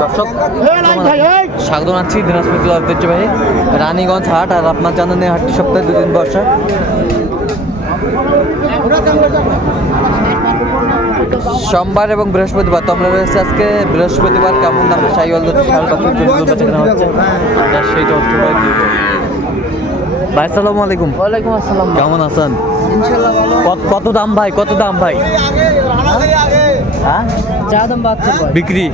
দর্শক স্বাগত জানাচ্ছি দিনাজপুর জেলার ঐতিহ্যবাহী রানীগঞ্জ হাট আর আপনার জানেন এই হাটটি সপ্তাহে দুদিন বসে সোমবার এবং বৃহস্পতিবার তো আমরা রয়েছে আজকে বৃহস্পতিবার কেমন দামে সাইওয়াল জন্য হচ্ছে সেই দিব ভাই আসসালামু আলাইকুম। ওয়ালাইকুম আসসালাম কেমন আছেন? ইনশাল্লাহ ভালো কত- দাম ভাই কত দাম ভাই? হ্যাঁ? চা দাম বাহাত্তর বিক্রি?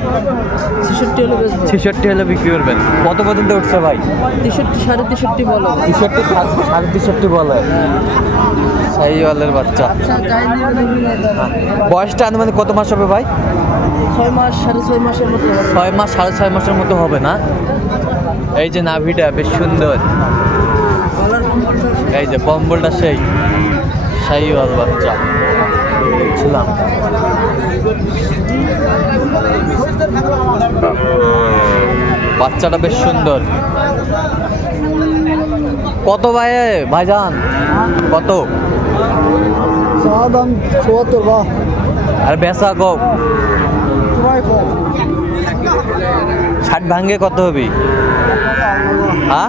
ছেষট্টি হলে ছেষট্টি হলে বিক্রি করবেন। কত পর্যন্ত উঠছে ভাই? তেষট্টি সাড়ে তেষট্টি বলো। তেষট্টি সাড়ে তেষট্টি বলে। সাইওয়ালের বাচ্চা। আচ্ছা দাদা। বয়সটা আনুমানিক কত মাস হবে ভাই? ছয় মাস সাড়ে ছয় মাসের মতো হবে। ছয় মাস সাড়ে ছয় মাসের মতো হবে না? এই যে নাভিটা বেশ সুন্দর। এই যে কম্বলটা সেই সাইওয়াল বাচ্চা। ছিলাম বাচ্চাটা বেশ সুন্দর। কত ভাই ভাইজান? কত? দাম চুয়াত্তর বা আর তোমায় কম ষাট ভাঙ্গে কত হবি? হ্যাঁ?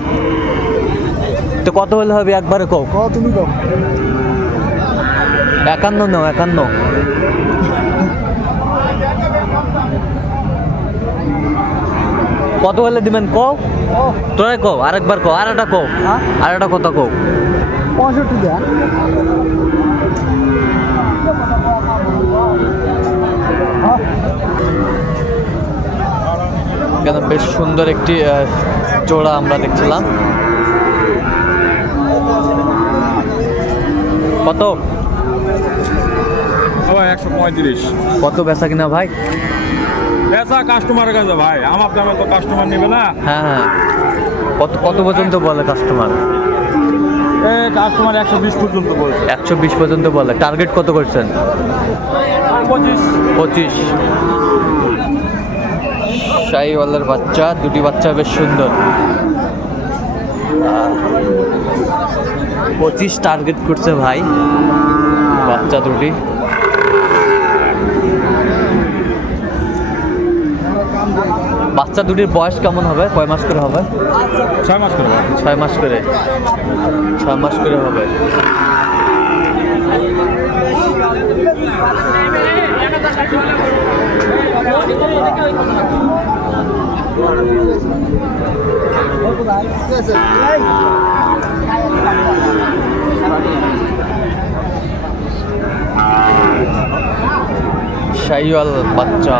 তো কত হলে হবে একবারে কও? তুমি কম একান্ন নাও একান্ন। কত হলে দিবেন কও? তোরাই কও আরেকবার কও আর একটা কও। হ্যাঁ? আর একটা কথা কও। পঁয়ষট্টি দেন। কেন বেশ সুন্দর একটি জোড়া আমরা দেখছিলাম। কত? ভাই একশো পঁয়ত্রিশ। কত বেচা কিনা ভাই? পেঁচা কাস্টমারের কাছে ভাই। আমার দামে তো কাস্টমার নেবে না। হ্যাঁ হ্যাঁ। কত কত পর্যন্ত বলে কাস্টমার এ কাস্টমার একশো বিশ পর্যন্ত বলছে। একশো বিশ পর্যন্ত বলে। টার্গেট কত করছেন? পঁচিশ। পঁচিশ। শাহিওয়ালার বাচ্চা দুটি বাচ্চা বেশ সুন্দর। পঁচিশ টার্গেট করছে ভাই। বাচ্চা দুটি। বাচ্চা দুটির বয়স কেমন হবে? কয় মাস করে হবে? ছয় মাস করে ছয় মাস করে। ছয় মাস করে হবে। শাইওয়াল বাচ্চা।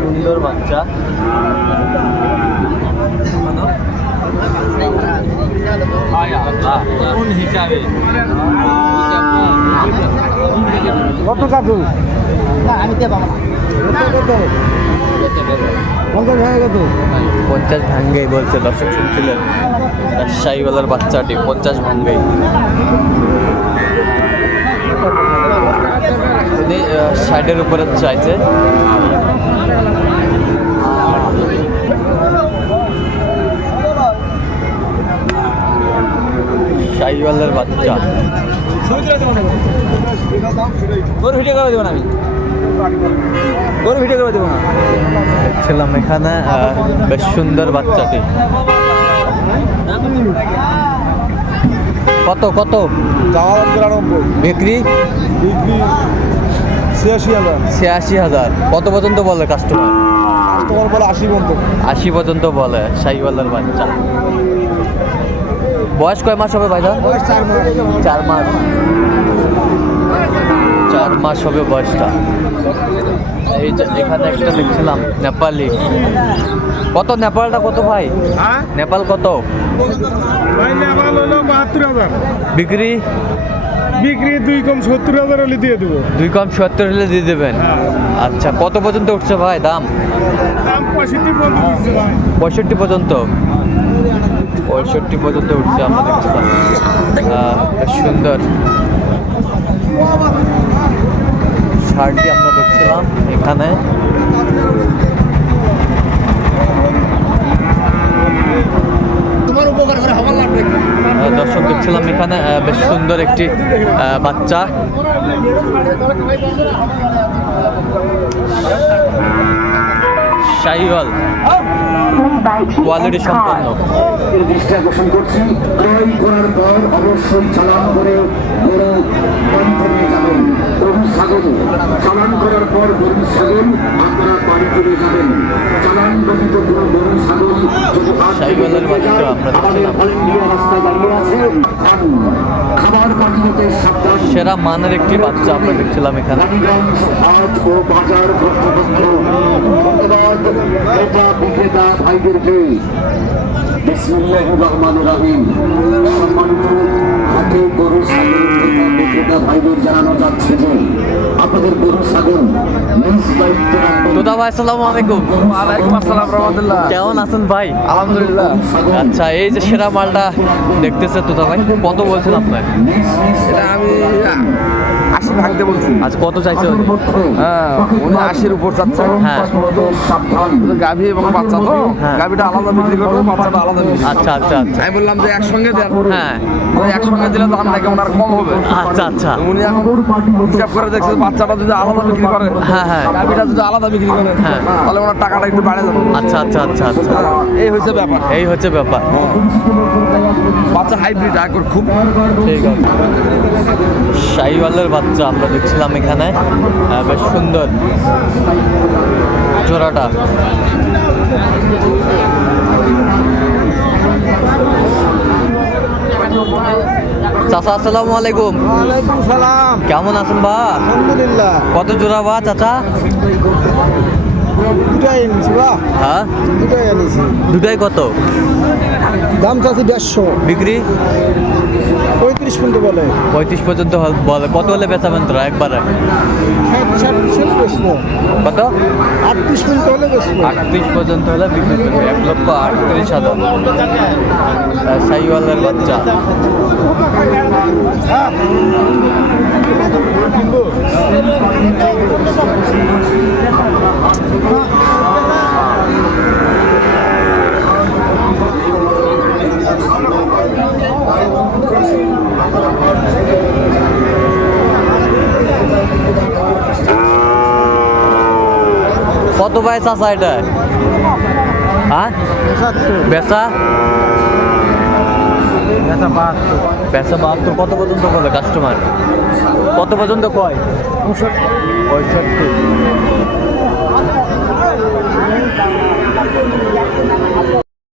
সুন্দর বাচ্চা। কোন হিসাবে? কত না আমি দেব পঞ্চাশ গেত পঞ্চাশ ভাঙ্গেই বলছে দর্শক শুনছিলেন। রাজশাহীওয়ালার বাচ্চাটি পঞ্চাশ ভাঙ্গেই। উনি সাইডের উপরে চাইছে শাহিওয়ালের বাচ্চা। তোর ভিডিও করে দেবো না আমি। তোর ভিডিও করে দেবো না। দেখছিলাম এখানে আহ, বেশ সুন্দর বাচ্চাটি। কত কত? বিক্রি? বিক্রি। ছিয়াশি হাজার। ছিয়াশি হাজার। কত পর্যন্ত বলে কাস্টমার কাস্টমার বলে আশি পর্যন্ত। আশি পর্যন্ত বলে শাহিওয়ালার বাচ্চা। বয়স কয় মাস হবে ভাইজান? চার মাস। চার মাস। হবে বয়সটা। এই যে এখানে একটা দেখছিলাম নেপালি। কত? নেপালটা কত ভাই? হ্যাঁ? নেপাল কত? বিক্রি? বিক্রি দুই কম সত্তর হাজার হলে দিয়ে দেবো। দুই কম সত্তর হলে দিয়ে দেবেন? হ্যাঁ। আচ্ছা কত পর্যন্ত উঠছে ভাই দাম? দাম পঁয়ষট্টি পর্যন্ত ভাই। পঁয়ষট্টি পর্যন্ত? পঁয়ষট্টি পর্যন্ত উঠছে আমরা সুন্দর। শার্টটি আমরা দেখছিলাম এখানে তোমার উপকার করে আমার লাগবে আহ, দর্শক দেখছিলাম এখানে আহ, বেশ সুন্দর একটি বাচ্চা। শাহিওয়াল। কোয়ালিটি সম্পন্ন। দৃষ্টি আকর্ষণ করে চালান করার পর গরু ছাগল আপনারা বাড়িতে নিয়ে যাবেন। চালান গঠিত পাঠিয়ে আমরা সেরা মানের একটি বাচ্চা আমরা দেখছিলাম এখানে। সম্মানিত হাটে গরু ছাগল বিক্রেতা ভাইদের জানানো যাচ্ছে যে আপনাদের গরু ছাগল ভাই আসসালামু আলাইকুম। ওয়ালাইকুম আসসালাম রহমতুল্লাহ। কেমন আছেন ভাই? আলহামদুলিল্লাহ। আচ্ছা এই যে সেরা মালটা দেখতেছে তোতা ভাই কত বলছেন আপনার? এটা আমি আশি ভাগতে বলছি। আজ কত চাইছে হ্যাঁ উনি আশির উপর চাচ্ছে হ্যাঁ। গাভী এবং বাচ্চা তো হ্যাঁ। গাভীটা আলাদা বিক্রি করব বাচ্চাটা আলাদা বিক্রি আচ্ছা আচ্ছা আচ্ছা। আমি বললাম যে একসঙ্গে দেন। হ্যাঁ। একসঙ্গে দিলে দাম নাকি ওনার কম হবে? আচ্ছা আচ্ছা। উনি এখন হিসাব করে দেখছে বাচ্চাটা যদি আলাদা বিক্রি করে হ্যাঁ, হ্যাঁ। গাভীটা যদি আলাদা বিক্রি করে হ্যাঁ। তাহলে ওনার টাকাটা একটু বাড়ে যাবে। আচ্ছা আচ্ছা আচ্ছা আচ্ছা। হ্যাঁ, এই হচ্ছে ব্যাপার। এই হচ্ছে ব্যাপার। বাচ্চা হাইব্রিড আগর খুব। ঠিক আছে। শাহিওয়ালের বাচ্চা আমরা দেখছিলাম এখানে। বেশ সুন্দর জোড়াটা। চাচা আসসালামু আলাইকুম। ওয়ালাইকুম সালাম। কেমন আছেন বা? আলহামদুলিল্লাহ। কত জোড়া বা চাচা? দুটাই এনেছি বা। হ্যাঁ? দুটাই এনেছি। দুটাই কত? দাম চাচ্ছি দেড়শো। বিক্রি? পঁয়ত্রিশ পর্যন্ত বলে। পঁয়ত্রিশ পর্যন্ত হল- বলে। কত হলে বেচাবেন তোরা একবারে। কত? আটত্রিশ পর্যন্ত হলে আটত্রিশ পর্যন্ত হলে বিক্রি করবে। এক লক্ষ আটত্রিশ হাজার। সাইওয়ালের বাচ্চা। কত ভাই চাষা এটা? হ্যাঁ বেচা? বেচা বাহাত্তর। কত পর্যন্ত করবে কাস্টমার কত পর্যন্ত কয়? পঁয়ষট্টি।